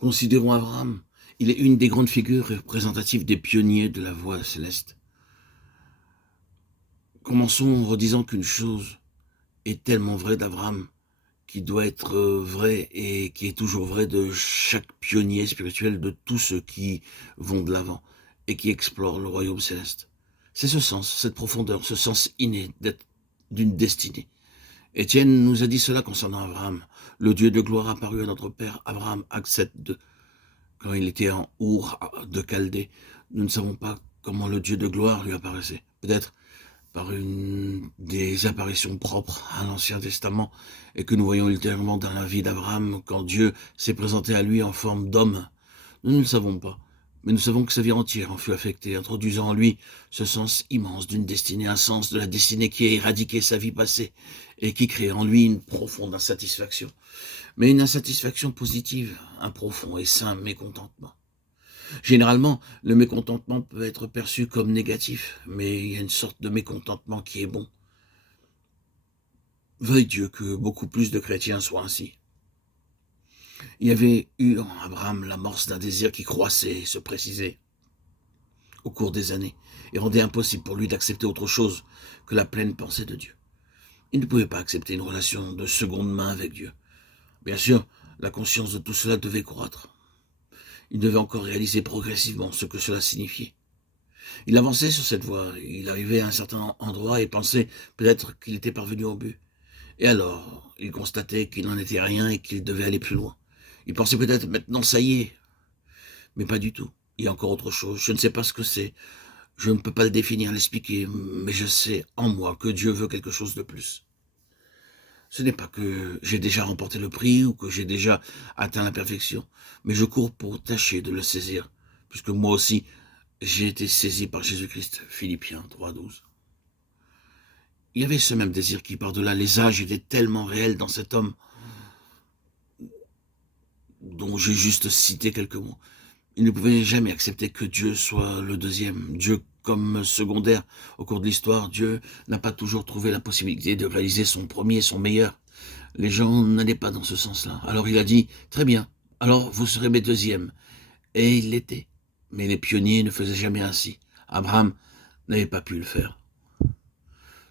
Considérons Abraham. Il est une des grandes figures représentatives des pionniers de la voie céleste. Commençons en redisant qu'une chose est tellement vraie d'Abraham, qui doit être vraie et qui est toujours vraie de chaque pionnier spirituel, de tous ceux qui vont de l'avant et qui explorent le royaume céleste. C'est ce sens, cette profondeur, ce sens inné d'une destinée. Étienne nous a dit cela concernant Abraham. Le Dieu de gloire apparut à notre père Abraham, acte 7, quand il était en Our de Chaldée. Nous ne savons pas comment le Dieu de gloire lui apparaissait. Peut-être par une des apparitions propres à l'Ancien Testament et que nous voyons ultérieurement dans la vie d'Abraham quand Dieu s'est présenté à lui en forme d'homme. Nous ne le savons pas, mais nous savons que sa vie entière en fut affectée, introduisant en lui ce sens immense d'une destinée, un sens de la destinée qui a éradiqué sa vie passée et qui crée en lui une profonde insatisfaction. Mais une insatisfaction positive, un profond et sain mécontentement. Généralement, le mécontentement peut être perçu comme négatif, mais il y a une sorte de mécontentement qui est bon. Veuille Dieu que beaucoup plus de chrétiens soient ainsi. Il y avait eu en Abraham l'amorce d'un désir qui croissait et se précisait au cours des années et rendait impossible pour lui d'accepter autre chose que la pleine pensée de Dieu. Il ne pouvait pas accepter une relation de seconde main avec Dieu. Bien sûr, la conscience de tout cela devait croître. Il devait encore réaliser progressivement ce que cela signifiait. Il avançait sur cette voie, il arrivait à un certain endroit et pensait peut-être qu'il était parvenu au but. Et alors, il constatait qu'il n'en était rien et qu'il devait aller plus loin. Il pensait peut-être maintenant ça y est, mais pas du tout. Il y a encore autre chose, je ne sais pas ce que c'est, je ne peux pas le définir, l'expliquer, mais je sais en moi que Dieu veut quelque chose de plus. Ce n'est pas que j'ai déjà remporté le prix ou que j'ai déjà atteint la perfection, mais je cours pour tâcher de le saisir, puisque moi aussi, j'ai été saisi par Jésus-Christ. Philippiens 3,12. Il y avait ce même désir qui, par-delà les âges, était tellement réel dans cet homme, dont j'ai juste cité quelques mots. Il ne pouvait jamais accepter que Dieu soit le deuxième, Dieu comme secondaire. Au cours de l'histoire, Dieu n'a pas toujours trouvé la possibilité de réaliser son premier, son meilleur. Les gens n'allaient pas dans ce sens-là. Alors il a dit, très bien, alors vous serez mes deuxièmes. Et il l'était. Mais les pionniers ne faisaient jamais ainsi. Abraham n'avait pas pu le faire.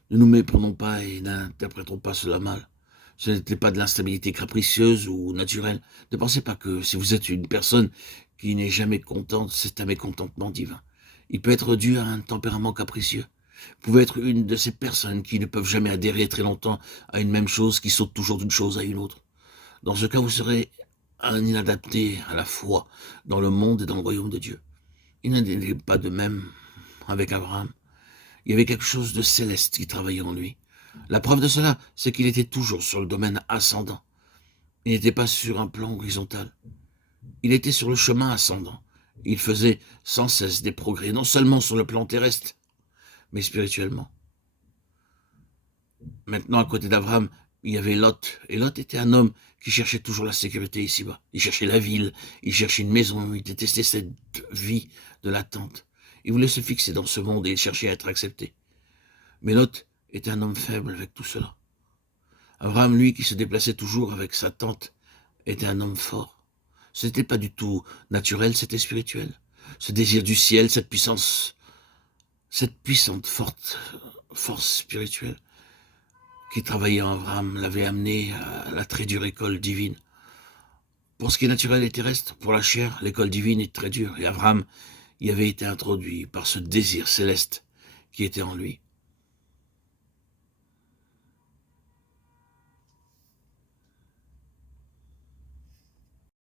Ne nous méprenons pas et n'interprétons pas cela mal. Ce n'était pas de l'instabilité capricieuse ou naturelle. Ne pensez pas que si vous êtes une personne qui n'est jamais contente, c'est un mécontentement divin. Il peut être dû à un tempérament capricieux. Vous pouvez être une de ces personnes qui ne peuvent jamais adhérer très longtemps à une même chose, qui saute toujours d'une chose à une autre. Dans ce cas, vous serez un inadapté à la foi dans le monde et dans le royaume de Dieu. Il n'en était pas de même avec Abraham. Il y avait quelque chose de céleste qui travaillait en lui. La preuve de cela, c'est qu'il était toujours sur le domaine ascendant. Il n'était pas sur un plan horizontal. Il était sur le chemin ascendant. Il faisait sans cesse des progrès, non seulement sur le plan terrestre, mais spirituellement. Maintenant, à côté d'Abraham, il y avait Lot. Et Lot était un homme qui cherchait toujours la sécurité ici-bas. Il cherchait la ville, il cherchait une maison, il détestait cette vie de l'attente. Il voulait se fixer dans ce monde et il cherchait à être accepté. Mais Lot était un homme faible avec tout cela. Abraham, lui, qui se déplaçait toujours avec sa tante, était un homme fort. Ce n'était pas du tout naturel, c'était spirituel. Ce désir du ciel, cette puissance, cette puissante, force spirituelle qui travaillait en Abraham l'avait amené à la très dure école divine. Pour ce qui est naturel et terrestre, pour la chair, l'école divine est très dure. Et Abraham y avait été introduit par ce désir céleste qui était en lui.